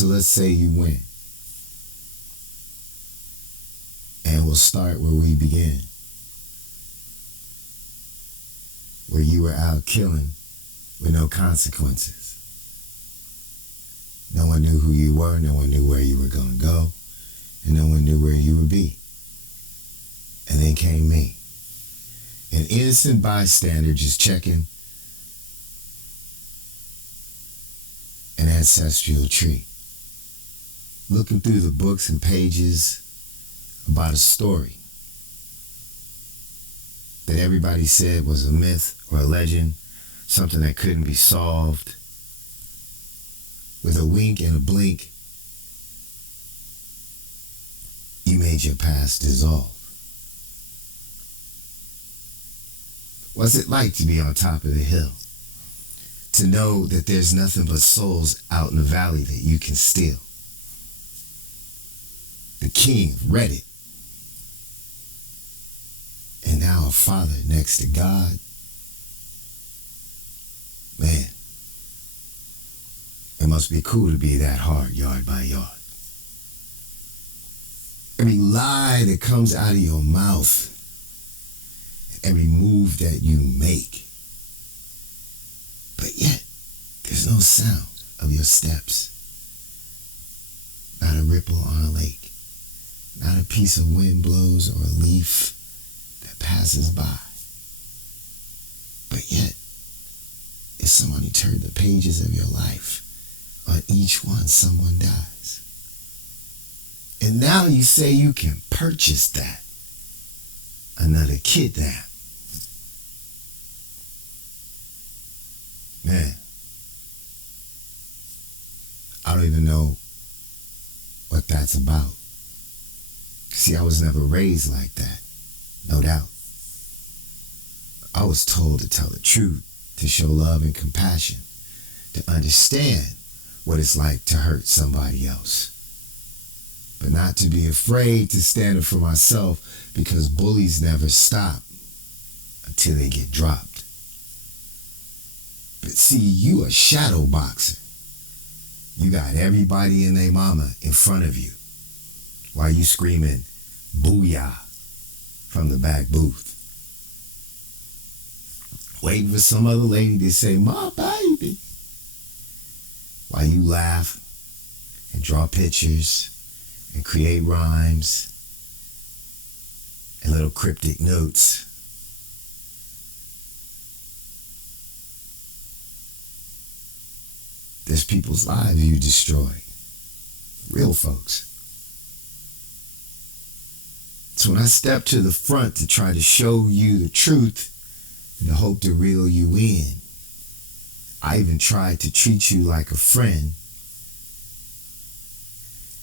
So let's say you win. And we'll start where we began. Where you were out killing with no consequences. No one knew who you were, no one knew where you were going to go, and no one knew where you would be. And then came me, an innocent bystander just checking an ancestral tree, looking through the books and pages about a story that everybody said was a myth or a legend, something that couldn't be solved. With a wink and a blink, you made your past dissolve. What's it like to be on top of the hill? To know that there's nothing but souls out in the valley that you can steal. The king of Reddit. And now a father next to God. Man, it must be cool to be that hard yard by yard. Every lie that comes out of your mouth, every move that you make, but yet there's no sound of your steps. Not a ripple on a lake, not a piece of wind blows or a leaf that passes by. But yet, if somebody turned the pages of your life, on each one someone dies. And now you say you can purchase that. Another kidnap. Man, I don't even know what that's about. See, I was never raised like that, no doubt. I was told to tell the truth, to show love and compassion, to understand what it's like to hurt somebody else. But not to be afraid to stand up for myself, because bullies never stop until they get dropped. But see, you a shadow boxer. You got everybody and their mama in front of you while you screaming booyah from the back booth. Waiting for some other lady to say, "My baby," while you laugh and draw pictures and create rhymes and little cryptic notes. There's people's lives you destroy. Real folks. So when I step to the front to try to show you the truth and to hope to reel you in, I even tried to treat you like a friend.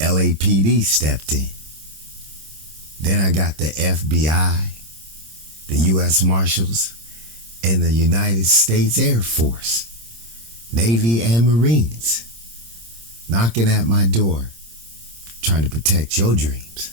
LAPD stepped in. Then I got the FBI, the U.S. Marshals, and the United States Air Force, Navy and Marines, knocking at my door, trying to protect your dreams.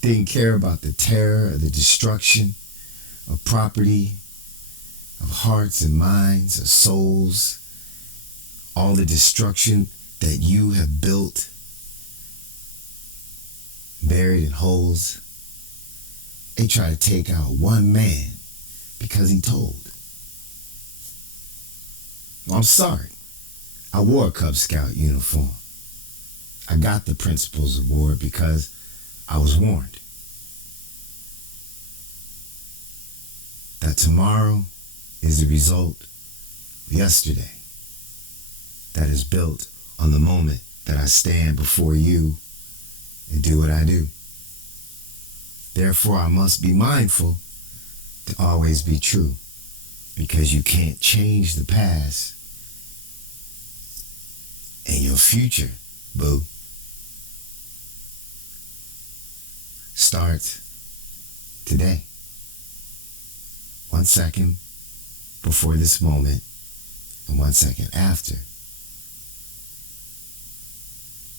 Didn't care about the terror or the destruction of property, of hearts and minds, of souls, all the destruction that you have built, buried in holes. They try to take out one man because he told. Well, I'm sorry. I wore a Cub Scout uniform. I got the Principal's Award because I was warned that tomorrow is the result of yesterday that is built on the moment that I stand before you and do what I do. Therefore, I must be mindful to always be true, because you can't change the past and your future, boo, starts today. 1 second before this moment and 1 second after.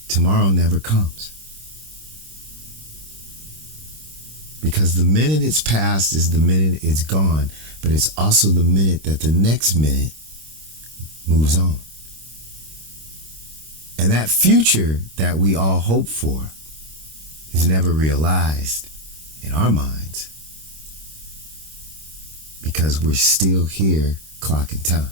Tomorrow never comes. Because the minute it's past is the minute it's gone, but it's also the minute that the next minute moves on. And that future that we all hope for is never realized in our minds because we're still here clocking time.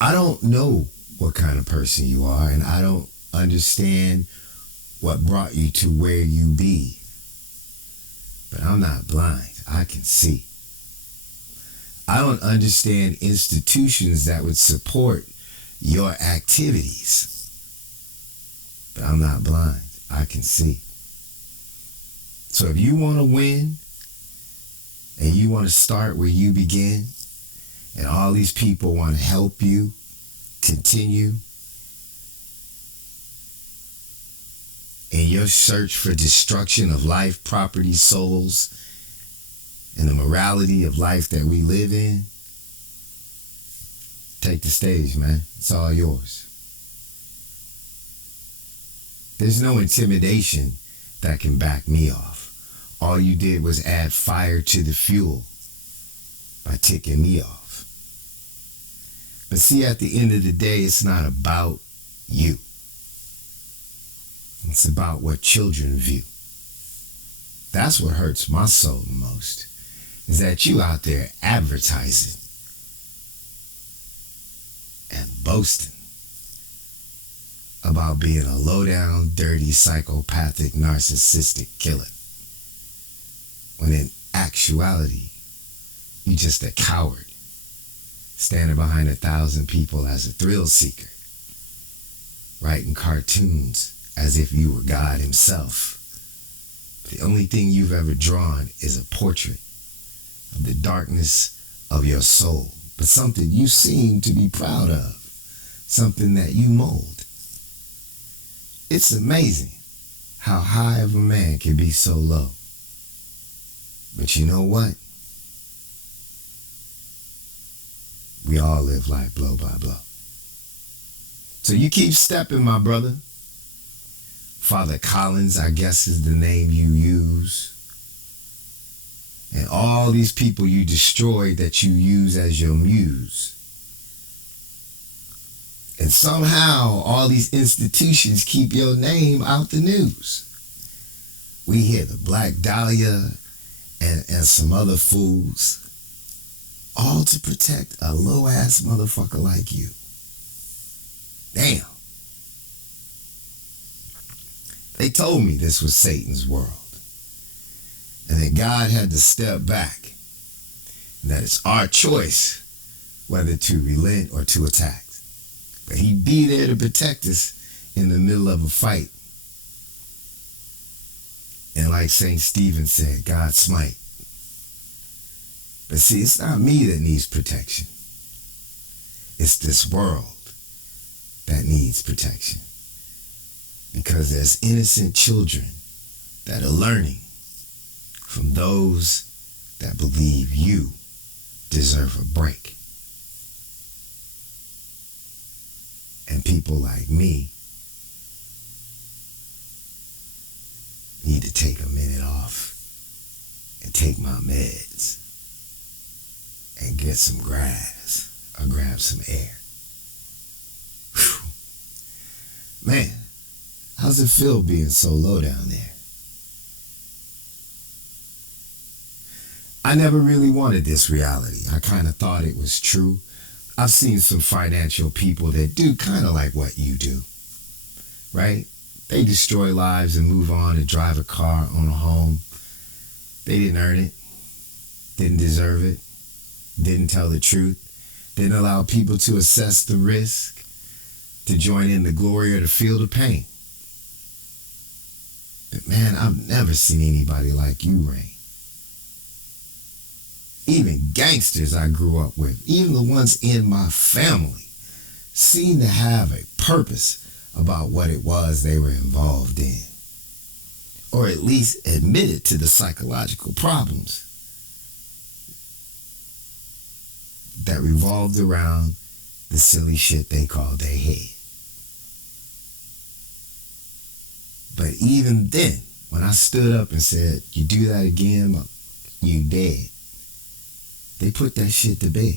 I don't know what kind of person you are, and I don't understand what brought you to where you be. But I'm not blind. I can see. I don't understand institutions that would support your activities. But I'm not blind. I can see. So if you want to win and you want to start where you begin, and all these people want to help you continue in your search for destruction of life, property, souls, and the morality of life that we live in, take the stage, man. It's all yours. There's no intimidation that can back me off. All you did was add fire to the fuel by ticking me off. But see, at the end of the day, it's not about you. It's about what children view. That's what hurts my soul the most, is that you out there advertising and boasting about being a low-down, dirty, psychopathic, narcissistic killer. When in actuality, you're just a coward, standing behind 1,000 people as a thrill seeker, writing cartoons as if you were God himself. The only thing you've ever drawn is a portrait of the darkness of your soul, but something you seem to be proud of, something that you mold. It's amazing how high of a man can be so low. But you know what? We all live life blow by blow. So you keep stepping, my brother. Father Collins, I guess, is the name you use. And all these people you destroyed that you use as your muse. And somehow all these institutions keep your name out the news. We hear the Black Dahlia and some other fools, all to protect a low-ass motherfucker like you. Damn. They told me this was Satan's world, and that God had to step back, and that it's our choice whether to relent or to attack. But he'd be there to protect us in the middle of a fight. And like St. Stephen said, God smite. But see, it's not me that needs protection. It's this world that needs protection. Because there's innocent children that are learning from those that believe you deserve a break. And people like me need to take a minute off and take my meds and get some grass or grab some air. Whew. Man, how's it feel being so low down there? I never really wanted this reality. I kind of thought it was true. I've seen some financial people that do kind of like what you do, right? They destroy lives and move on and drive a car, own a home. They didn't earn it, didn't deserve it, didn't tell the truth, didn't allow people to assess the risk, to join in the glory or to feel the pain. But man, I've never seen anybody like you, Rain. Even gangsters I grew up with, even the ones in my family, seemed to have a purpose about what it was they were involved in. Or at least admitted to the psychological problems that revolved around the silly shit they called their head. But even then, when I stood up and said, you do that again, you dead. They put that shit to bed.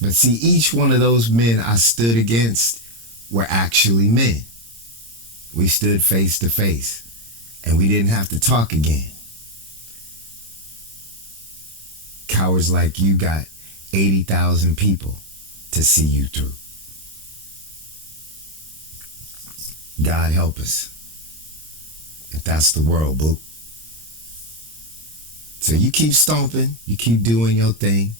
But see, each one of those men I stood against were actually men. We stood face to face, and we didn't have to talk again. Cowards like you got 80,000 people to see you through. God help us, if that's the world, boo. So you keep stomping, you keep doing your thing.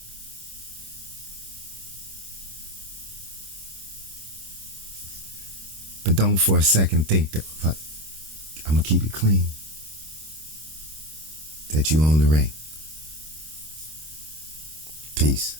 But don't for a second think that I'm going to keep it clean, that you own the ring. Peace.